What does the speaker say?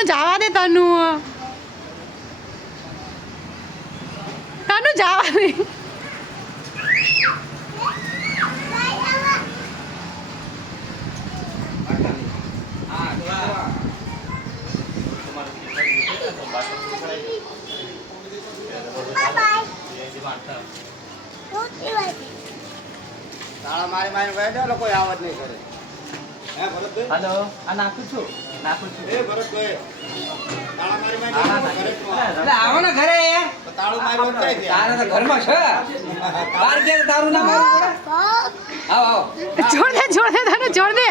તનુ જવા દે તનુ જવા દે તાળા મારી મારી ગયો કોઈ આવત નહીં કરે હે ભરતભાઈ હાલો આ નાખું છું એ ભરતભાઈ તાળા મારી મારી ઘરે એટલે આવો ને ઘરે યાર તો તાળું મારી વખતે છે તારે તો ઘરમાં છે બહાર ગયા તારું ના મારું પડે આવો આવો છોડ દે તનુ છોડ દે